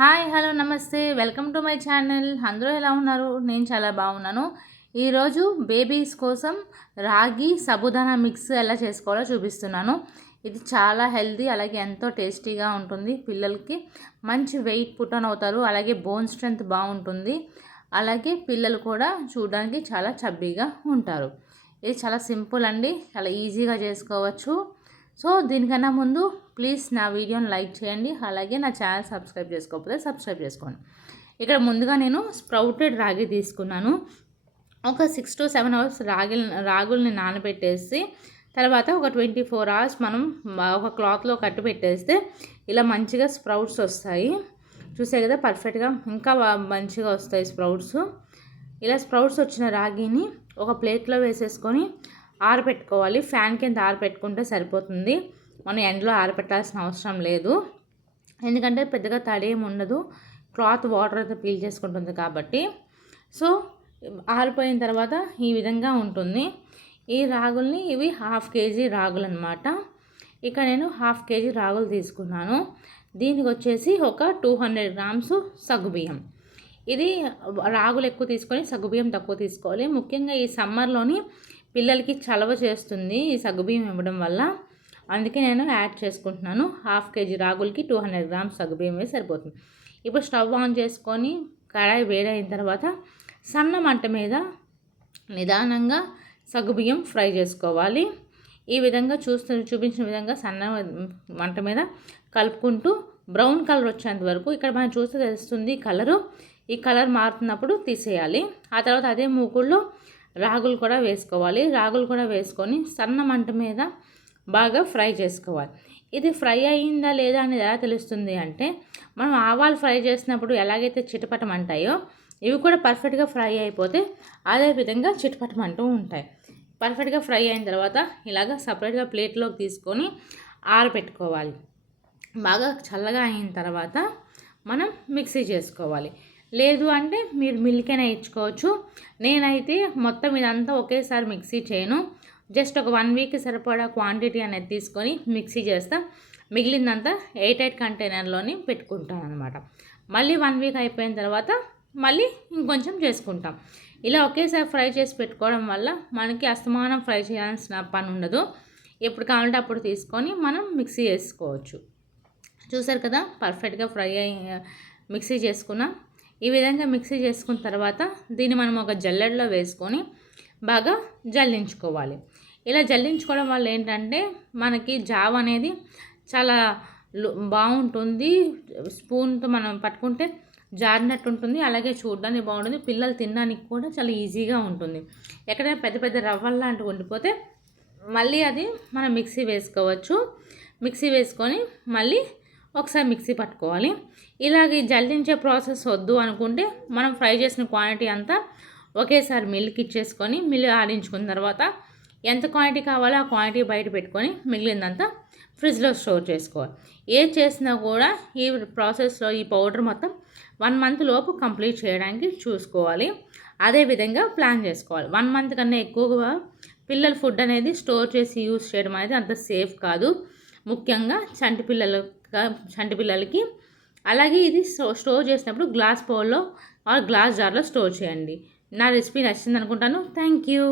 Hi hello నమస్తే welcome to my channel. అందరూ ఎలా ఉన్నారు? నేను చాలా బాగున్నాను. ఈరోజు బేబీస్ కోసం రాగి సబుదానా మిక్స్ ఎలా చేసుకోవాలో చూపిస్తున్నాను. ఇది చాలా హెల్తీ, అలాగే ఎంతో టేస్టీగా ఉంటుంది. పిల్లలకి మంచి వెయిట్ పుట్ అవుతారు, అలాగే బోన్ స్ట్రెంత్ బాగుంటుంది. అలాగే పిల్లలు కూడా చూడడానికి చాలా చబ్బీగా ఉంటారు. ఇది చాలా సింపుల్ అండి, చాలా ఈజీగా చేసుకోవచ్చు. సో దీనికన్నా ముందు ప్లీజ్ నా వీడియోని లైక్ చేయండి, అలాగే నా ఛానల్ సబ్స్క్రైబ్ చేసుకోకపోతే సబ్స్క్రైబ్ చేసుకోండి. ఇక్కడ ముందుగా నేను స్ప్రౌటెడ్ రాగి తీసుకున్నాను. ఒక 6 to 7 అవర్స్ రాగుల్ని నానబెట్టేసి తర్వాత ఒక 24 hours మనం ఒక క్లాత్లో కట్టు పెట్టేస్తే ఇలా మంచిగా స్ప్రౌట్స్ వస్తాయి. చూసే కదా పర్ఫెక్ట్గా, ఇంకా మంచిగా వస్తాయి స్ప్రౌట్స్. ఇలా స్ప్రౌట్స్ వచ్చిన రాగిని ఒక ప్లేట్లో వేసేసుకొని ఆరబెట్టుకోవాలి. ఫ్యాన్ కింద ఆరబెట్టుకుంటే సరిపోతుంది. మనం ఎండలో ఆరబెట్టాల్సిన అవసరం లేదు, ఎందుకంటే పెద్దగా తడేం ఉండదు. క్లాత్ వాటర్ అయితే పీల్ చేసుకుంటుంది కాబట్టి. సో ఆరిపోయిన తర్వాత ఈ విధంగా ఉంటుంది. ఈ రాగుల్ని, ఇవి 1/2 kg రాగులు అనమాట. ఇక్కడ నేను 1/2 kg రాగులు తీసుకున్నాను. దీనికి వచ్చేసి ఒక 200 grams సగ్గుబియ్యం. ఇది రాగులు ఎక్కువ తీసుకొని సగ్గుబియ్యం తక్కువ తీసుకోవాలి. ముఖ్యంగా ఈ సమ్మర్లోని పిల్లలకి చలవ చేస్తుంది ఈ సగ్గుబియ్యం ఇవ్వడం వల్ల, అందుకే నేను యాడ్ చేసుకుంటున్నాను. 1/2 kg రాగులకి 200 grams సగ్గుబియ్యం వేసి సరిపోతుంది. ఇప్పుడు స్టవ్ ఆన్ చేసుకొని కడాయి వేడైన తర్వాత సన్న మంట మీద నిదానంగా సగ్గుబియ్యం ఫ్రై చేసుకోవాలి. ఈ విధంగా చూపించిన విధంగా సన్న మంట మీద కలుపుకుంటూ బ్రౌన్ కలర్ వచ్చేంత వరకు, ఇక్కడ మనం చూస్తే తెలుస్తుంది కలరు. ఈ కలర్ మారుతున్నప్పుడు తీసేయాలి. ఆ తర్వాత అదే మూకుల్లో రాగులు కూడా వేసుకోవాలి. రాగులు కూడా వేసుకొని సన్న మంట మీద బాగా ఫ్రై చేసుకోవాలి. ఇది ఫ్రై అయ్యిందా లేదా అనేది ఎలా తెలుస్తుంది అంటే, మనం ఆవాలు ఫ్రై చేసినప్పుడు ఎలాగైతే చిటపటమంటాయో ఇవి కూడా పర్ఫెక్ట్గా ఫ్రై అయిపోతే అదే విధంగా చిటపటమంటూ ఉంటాయి. పర్ఫెక్ట్గా ఫ్రై అయిన తర్వాత ఇలాగ సపరేట్గా ప్లేట్లోకి తీసుకొని ఆరబెట్టుకోవాలి. బాగా చల్లగా అయిన తర్వాత మనం మిక్సీ చేసుకోవాలి. లేదు అంటే మీరు మిల్కైనా ఇచ్చుకోవచ్చు. నేనైతే మొత్తం ఇదంతా ఒకేసారి మిక్సీ చేయను. జస్ట్ ఒక 1 week సరిపడా క్వాంటిటీ అనేది తీసుకొని మిక్సీ చేస్తా. మిగిలిందంతా 8 కంటైనర్లోని పెట్టుకుంటాను అనమాట. మళ్ళీ 1 week అయిపోయిన తర్వాత మళ్ళీ ఇంకొంచెం చేసుకుంటాం. ఇలా ఒకేసారి ఫ్రై చేసి పెట్టుకోవడం వల్ల మనకి అస్తమానం ఫ్రై చేయాల్సిన పని ఉండదు. ఎప్పుడు కావాలంటే అప్పుడు తీసుకొని మనం మిక్సీ చేసుకోవచ్చు. చూసారు కదా పర్ఫెక్ట్గా ఫ్రై మిక్సీ చేసుకున్నాం. ఈ విధంగా మిక్సీ చేసుకున్న తర్వాత దీన్ని మనం ఒక జల్లెడలో వేసుకొని బాగా జల్లించుకోవాలి. ఇలా జల్లించుకోవడం వల్ల ఏంటంటే మనకి జావ అనేది చాలా బాగుంటుంది. స్పూన్తో మనం పట్టుకుంటే జారినట్టు ఉంటుంది, అలాగే చూడడానికి బాగుంటుంది. పిల్లలు తినడానికి కూడా చాలా ఈజీగా ఉంటుంది. ఎక్కడైనా పెద్ద పెద్ద రవ్వలు లాంటివి ఉండిపోతే మళ్ళీ అది మనం మిక్సీ వేసుకోవచ్చు. మిక్సీ వేసుకొని మళ్ళీ ఒకసారి మిక్సీ పట్టుకోవాలి. ఇలాగ జల్లించే ప్రాసెస్ వద్దు అనుకుంటే మనం ఫ్రై చేసిన క్వాంటిటీ అంతా ఒకేసారి మిల్క్ ఇచ్చేసుకొని మిల్లు ఆడించుకున్న తర్వాత ఎంత క్వాంటిటీ కావాలో ఆ క్వాంటిటీ బయట పెట్టుకొని మిగిలిందంతా ఫ్రిడ్జ్లో స్టోర్ చేసుకోవాలి. ఏది చేసినా కూడా ఈ ప్రాసెస్లో ఈ పౌడర్ మొత్తం 1 month లోపు కంప్లీట్ చేయడానికి చూసుకోవాలి. అదేవిధంగా ప్లాన్ చేసుకోవాలి. 1 month కన్నా ఎక్కువగా పిల్లల ఫుడ్ అనేది స్టోర్ చేసి యూజ్ చేయడం అనేది అంత సేఫ్ కాదు, ముఖ్యంగా చంటి పిల్లలకి. అలాగే ఇది స్టోర్ చేసినప్పుడు గ్లాస్ బౌల్లో ఆర్ గ్లాస్ జార్లో స్టోర్ చేయండి. నా రెసిపీ నచ్చింది అనుకుంటాను. Thank you.